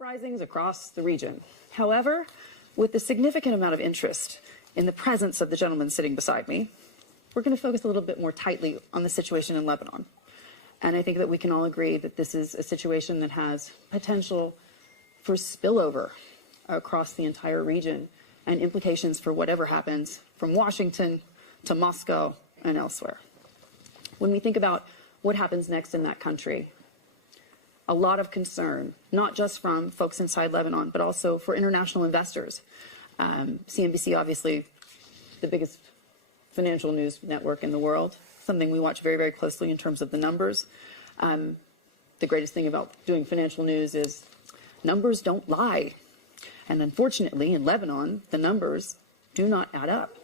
uprisings across the region. However, with the significant amount of interest in the presence of the gentleman sitting beside me, we're going to focus a little bit more tightly on the situation in Lebanon. And I think that we can all agree that this is a situation that has potential for spillover across the entire region and implications for whatever happens from Washington to Moscow and elsewhere. When we think about what happens next in that country, a lot of concern, not just from folks inside Lebanon, but also for international investors. CNBC, obviously, the biggest financial news network in the world, something we watch very, very closely in terms of the numbers. The greatest thing about doing financial news is numbers don't lie. And unfortunately, in Lebanon, the numbers do not add up.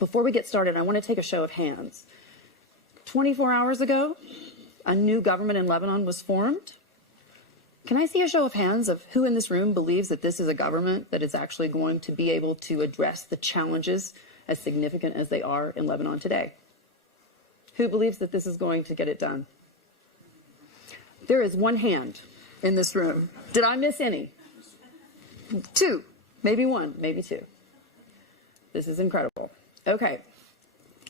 Before we get started, I want to take a show of hands. 24 hours ago, a new government in Lebanon was formed. Can I see a show of hands of who in this room believes that this is a government that is actually going to be able to address the challenges as significant as they are in Lebanon today? Who believes that this is going to get it done? There is one hand in this room. Did I miss any? Two, maybe one, maybe two. This is incredible. Okay,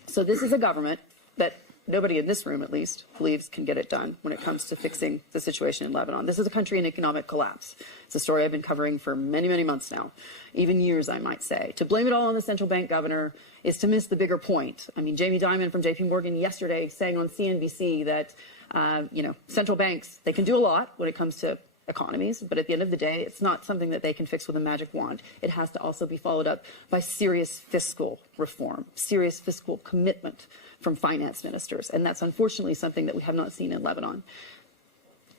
so this is a government that nobody in this room, at least, believes can get it done when it comes to fixing the situation in Lebanon. This is a country in economic collapse. It's a story I've been covering for many, many months now, even years, I might say. To blame it all on the central bank governor is to miss the bigger point. I mean, Jamie Dimon from JP Morgan yesterday saying on CNBC that, central banks, they can do a lot when it comes to economies, but at the end of the day, it's not something that they can fix with a magic wand. It has to also be followed up by serious fiscal reform, serious fiscal commitment from finance ministers. And that's unfortunately something that we have not seen in Lebanon.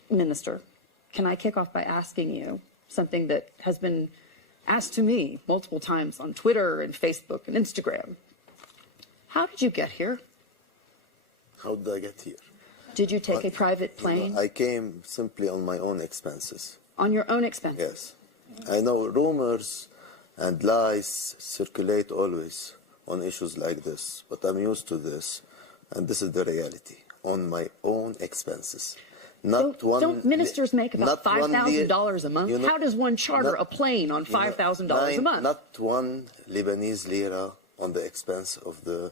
Minister, can I kick off by asking you something that has been asked to me multiple times on Twitter and Facebook and Instagram? How did you get here? How did I get here? Did you take a private plane? I came simply on my own expenses. On your own expenses? Yes. I know rumors and lies circulate always on issues like this, but I'm used to this, and this is the reality. On my own expenses. Don't ministers make about $5,000 a month? How does one charter a plane on $5,000 a month? Not one Lebanese lira on the expense of the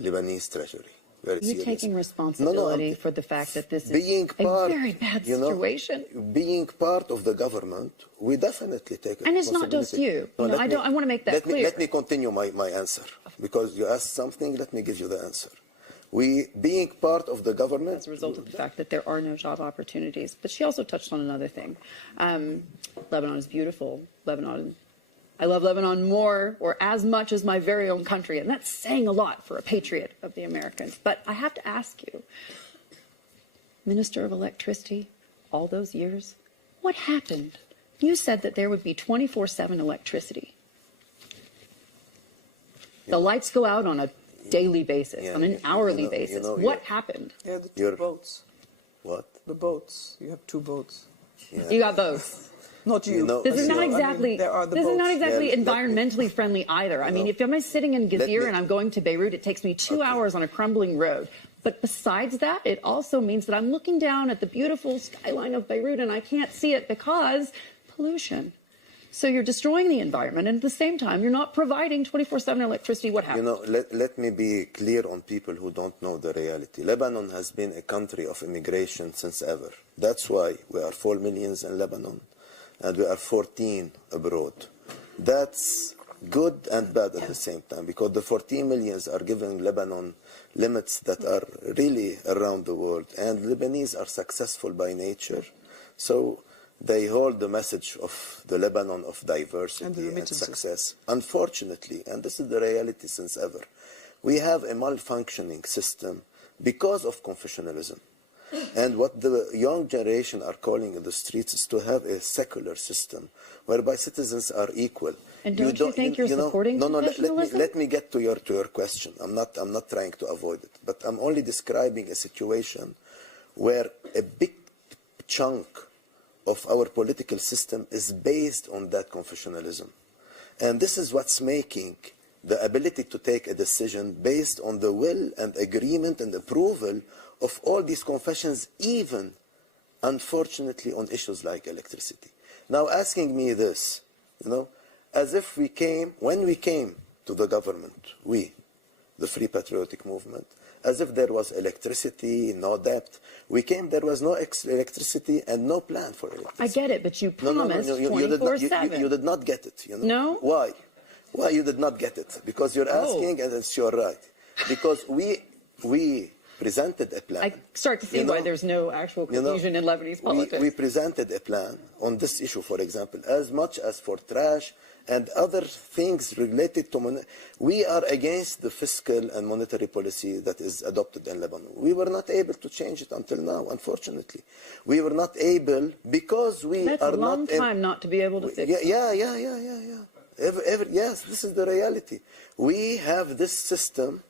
Lebanese treasury. You're taking responsibility for the fact that this is a very bad situation. Being part of the government, we definitely take responsibility. And it's not just you. I want to make that clear. Let me continue my answer. Because you asked something, let me give you the answer. Being part of the government... As a result of the fact that there are no job opportunities. But she also touched on another thing. Lebanon is beautiful. I love Lebanon more or as much as my very own country, and that's saying a lot for a patriot of the Americans. But I have to ask you, Minister of Electricity, all those years, what happened? You said that there would be 24/7 electricity. The lights go out on a daily basis, on an hourly basis. What happened? Yeah, the two boats. What? The boats. You have two boats. Yeah. You got boats. Not you. This is not exactly. This is not exactly environmentally friendly either. I mean, if I'm sitting in Gezir and I'm going to Beirut, it takes me 2 hours on a crumbling road. But besides that, it also means that I'm looking down at the beautiful skyline of Beirut and I can't see it because pollution. So you're destroying the environment, and at the same time, you're not providing 24/7 electricity. What happened? Let me be clear on people who don't know the reality. Lebanon has been a country of immigration since ever. That's why we are 4 million in Lebanon. And we are 14 abroad. That's good and bad at the same time, because the 14 millions are giving Lebanon limits that are really around the world. And Lebanese are successful by nature. So they hold the message of the Lebanon of diversity and success. Unfortunately, and this is the reality since ever, we have a malfunctioning system because of confessionalism. And what the young generation are calling in the streets is to have a secular system whereby citizens are equal. And don't you think you're supporting confessionalism? Let me get to your question. I'm not trying to avoid it, but I'm only describing a situation where a big chunk of our political system is based on that confessionalism. And this is what's making the ability to take a decision based on the will and agreement and approval of all these confessions, even unfortunately, on issues like electricity. Now, asking me this, as if when we came to the government, the Free Patriotic Movement, as if there was electricity, no debt. There was no electricity and no plan for electricity. I get it, but you promised 24/7. You did not get it. No? Why? Why you did not get it? Because you're asking, and it's your right. Because we presented a plan. I start to see why there's no actual cohesion in Lebanese politics. We presented a plan on this issue, for example, as much as for trash and other things related to money. We are against the fiscal and monetary policy that is adopted in Lebanon. We were not able to change it until now, unfortunately. We were not able because we That's are a long not time not to be able to fix it. Yeah. Yes, this is the reality. We have this system,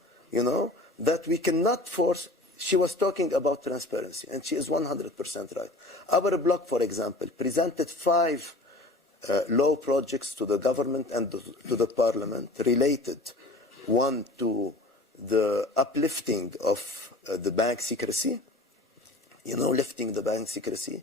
that we cannot force. She was talking about transparency, and she is 100% right. Our bloc, for example, presented 5 law projects to the government and to the parliament related, one to the uplifting of the bank secrecy, lifting the bank secrecy,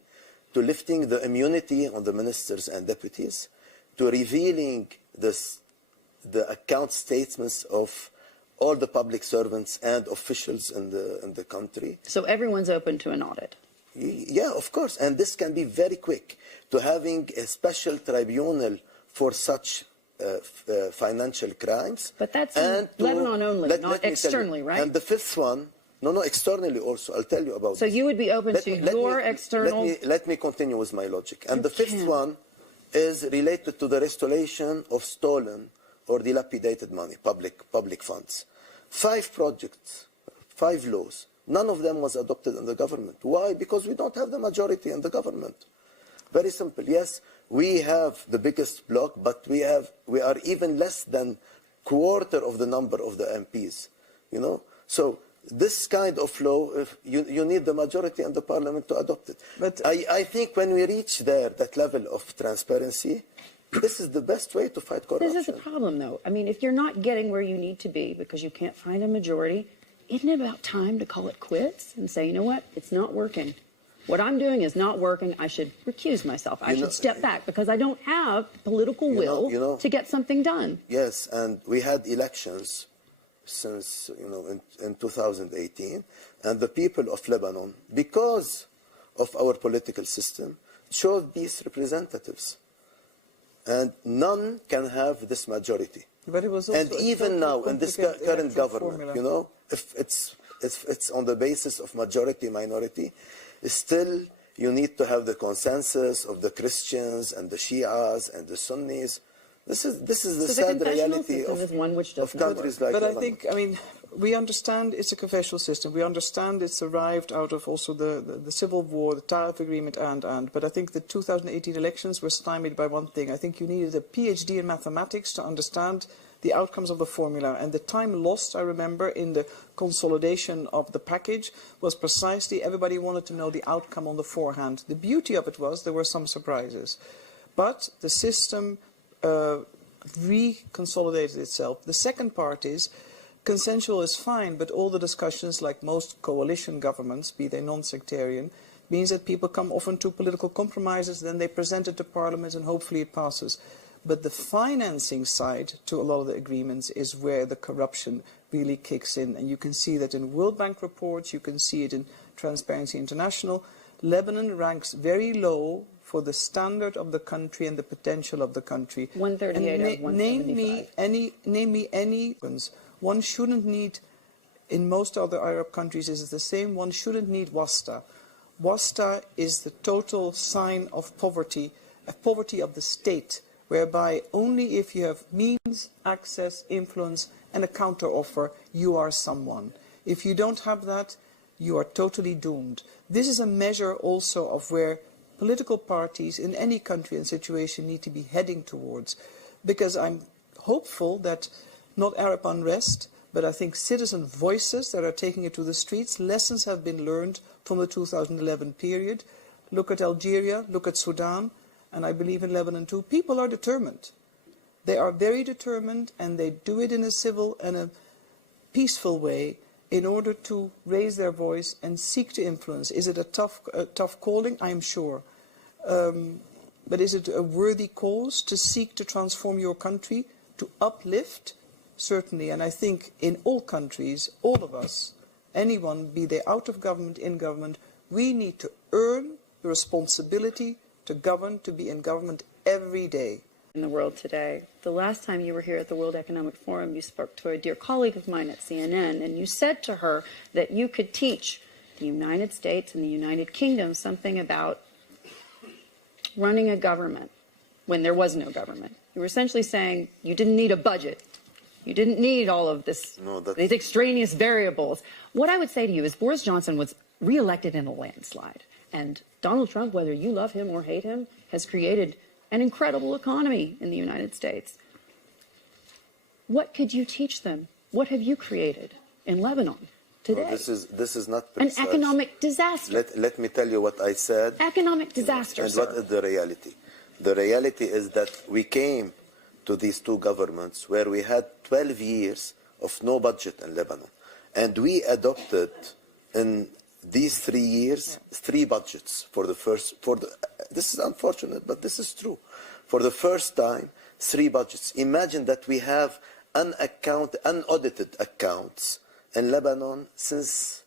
to lifting the immunity on the ministers and deputies, to revealing the account statements of all the public servants and officials in the country. So everyone's open to an audit. Yeah, of course. And this can be very quick, to having a special tribunal for such financial crimes. But that's in Lebanon only, not externally, right? And the 5th one, no, externally also. I'll tell you about So this. you would be open to your external... Let me continue with my logic. And the 5th one is related to the restoration of stolen or dilapidated money, public funds. 5 projects, 5 laws. None of them was adopted in the government. Why? Because we don't have the majority in the government. Very simple. Yes, we have the biggest bloc, but we are even less than quarter of the number of the MPs. So this kind of law, you need the majority in the parliament to adopt it. But I think when we reach that level of transparency, this is the best way to fight corruption. This is the problem, though. I mean, if you're not getting where you need to be because you can't find a majority, isn't it about time to call it quits and say, you know what, it's not working. What I'm doing is not working. I should recuse myself. I should step back because I don't have political will to get something done. Yes, and we had elections since, in 2018, and the people of Lebanon, because of our political system, chose these representatives. And none can have this majority. But it was also and even now, in this current government, if it's on the basis of majority-minority, still you need to have the consensus of the Christians and the Shias and the Sunnis. This is the sad reality of countries like Lebanon. But I think, we understand it's a confessional system. We understand it's arrived out of also the civil war, the tariff agreement, but I think the 2018 elections were stymied by one thing. I think you needed a PhD in mathematics to understand the outcomes of the formula. And the time lost, I remember, in the consolidation of the package was precisely everybody wanted to know the outcome on the forehand. The beauty of it was there were some surprises. But the system reconsolidated itself. The second part is consensual is fine, but all the discussions, like most coalition governments, be they non-sectarian, means that people come often to political compromises, then they present it to Parliament and hopefully it passes. But the financing side to a lot of the agreements is where the corruption really kicks in. And you can see that in World Bank reports, you can see it in Transparency International. Lebanon ranks very low for the standard of the country and the potential of the country. 138 out of 175. Name me any. One shouldn't need, in most other Arab countries, is the same. One shouldn't need wasta. Wasta is the total sign of poverty of the state, whereby only if you have means, access, influence, and a counter-offer, you are someone. If you don't have that, you are totally doomed. This is a measure also of where political parties in any country and situation need to be heading towards. Because I'm hopeful that not Arab unrest, but I think citizen voices that are taking it to the streets, lessons have been learned from the 2011 period. Look at Algeria, look at Sudan, and I believe in Lebanon too. People are determined. They are very determined, and they do it in a civil and a peaceful way. in order to raise their voice and seek to influence. Is it a tough calling? I am sure. But is it a worthy cause to seek to transform your country, to uplift? Certainly. And I think in all countries, all of us, anyone, be they out of government, in government, we need to earn the responsibility to govern, to be in government every day. In the world today. The last time you were here at the World Economic Forum, you spoke to a dear colleague of mine at CNN, and you said to her that you could teach the United States and the United Kingdom something about running a government when there was no government. You were essentially saying you didn't need a budget. You didn't need all of this, these extraneous variables. What I would say to you is Boris Johnson was reelected in a landslide. And Donald Trump, whether you love him or hate him, has created an incredible economy in the United States. What could you teach them? What have you created in Lebanon today? Well, this is not precise. An economic disaster. Let me tell you what I said. Economic disaster, and sir. what is the reality? The reality is that we came to these two governments where we had 12 years of no budget in Lebanon. And we adopted in these 3 years, 3 budgets for the first, this is unfortunate, but this is true. For the first time, 3 budgets. Imagine that we have unaudited accounts in Lebanon since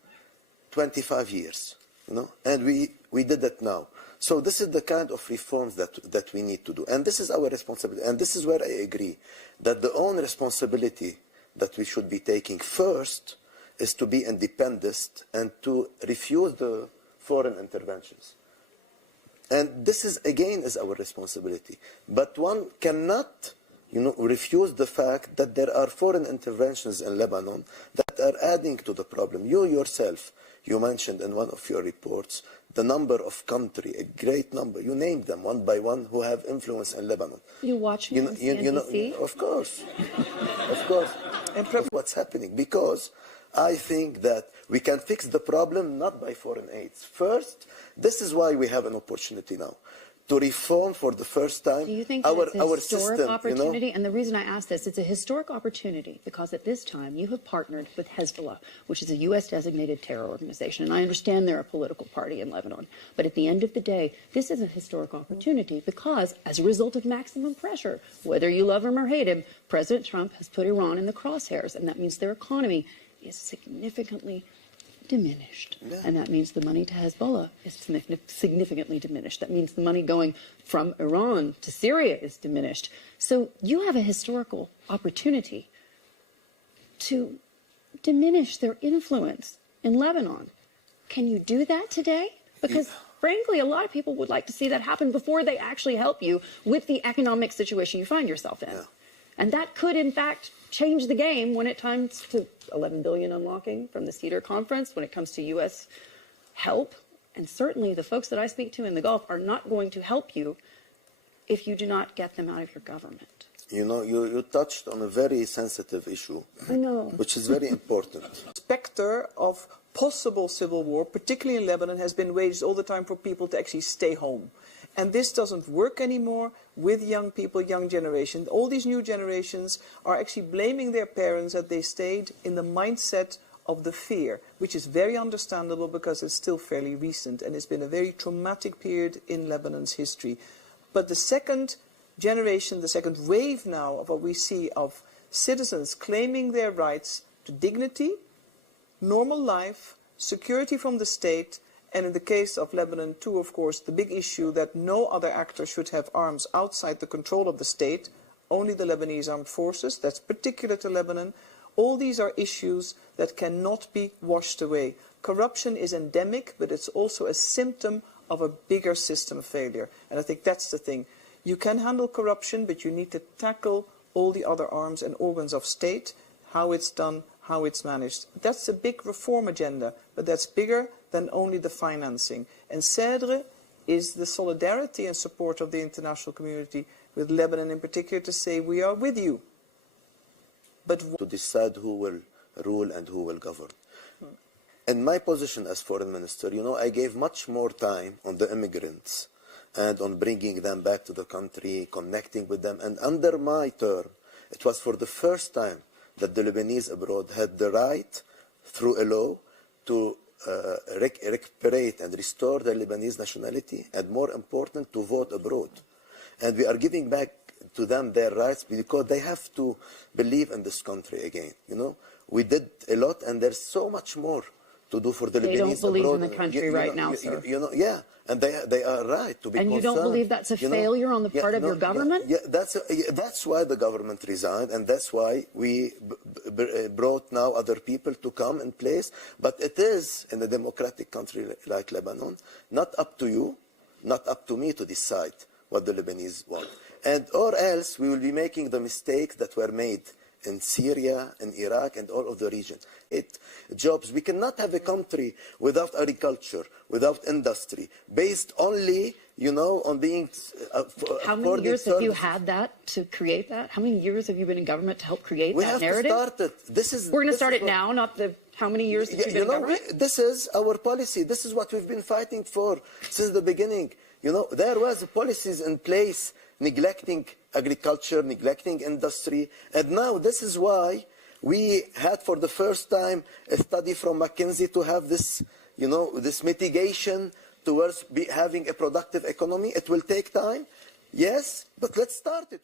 25 years, and we did it now. So this is the kind of reforms that we need to do. And this is our responsibility. And this is where I agree that the own responsibility that we should be taking first is to be independent and to refuse the foreign interventions. And this is, again, is our responsibility. But one cannot, refuse the fact that there are foreign interventions in Lebanon that are adding to the problem. You yourself, you mentioned in one of your reports the number of countries, a great number, you named them one by one, who have influence in Lebanon. You watch me on CNBC? Of course. Of course. And what's happening? Because I think that we can fix the problem not by foreign aid. First, this is why we have an opportunity now to reform for the first time. Do you think our historic system, opportunity? And the reason I ask this, it's a historic opportunity because at this time you have partnered with Hezbollah, which is a U.S. designated terror organization. And I understand they're a political party in Lebanon. But at the end of the day, this is a historic opportunity because as a result of maximum pressure, whether you love him or hate him, President Trump has put Iran in the crosshairs. And that means their economy is significantly diminished. Yeah. And that means the money to Hezbollah is significantly diminished. That means the money going from Iran to Syria is diminished. So you have a historical opportunity to diminish their influence in Lebanon. Can you do that today? Because frankly, a lot of people would like to see that happen before they actually help you with the economic situation you find yourself in. Yeah. And that could, in fact, change the game when it comes to $11 billion unlocking from the Cedar Conference, when it comes to U.S. help. And certainly the folks that I speak to in the Gulf are not going to help you if you do not get them out of your government. You touched on a very sensitive issue. I know. Which is very important. Spectre of possible civil war, particularly in Lebanon, has been waged all the time for people to actually stay home. And this doesn't work anymore with young people, young generation. All these new generations are actually blaming their parents that they stayed in the mindset of the fear, which is very understandable because it's still fairly recent and it's been a very traumatic period in Lebanon's history. But the second generation, the second wave now of what we see of citizens claiming their rights to dignity, normal life, security from the state, and in the case of Lebanon too, of course, the big issue that no other actor should have arms outside the control of the state, only the Lebanese armed forces, that's particular to Lebanon. All these are issues that cannot be washed away. Corruption is endemic, but it's also a symptom of a bigger system failure. And I think that's the thing. You can handle corruption, but you need to tackle all the other arms and organs of state, how it's done, how it's managed. That's a big reform agenda, but that's bigger than only the financing. And CEDRE is the solidarity and support of the international community with Lebanon in particular to say we are with you. But to decide who will rule and who will govern. In my position as foreign minister, I gave much more time on the immigrants and on bringing them back to the country, connecting with them. And under my term, it was for the first time that the Lebanese abroad had the right through a law to recuperate and restore their Lebanese nationality, and more important, to vote abroad. And we are giving back to them their rights because they have to believe in this country again. You know, we did a lot, and there's so much more to do for the Lebanese abroad. They don't believe in the country right now, sir. Yeah, and they are right to be concerned. And you don't believe that's a failure on the part of your government? Yeah, that's why the government resigned, and that's why we brought now other people to come in place. But it is, in a democratic country like Lebanon, not up to you, not up to me to decide what the Lebanese want. Or else we will be making the mistakes that were made in Syria, in Iraq, and all of the region. Jobs. We cannot have a country without agriculture, without industry, based only, you know, on being... How many years have you had that to create that? How many years have you been in government to help create that narrative? We have to start it. We're going to start it now, not the... How many years have you been in government? This is our policy. This is what we've been fighting for since the beginning. You know, there was policies in place neglecting agriculture, neglecting industry, and now this is why we had for the first time a study from McKinsey to have this, you know, this mitigation towards having a productive economy. It will take time, yes, but let's start it.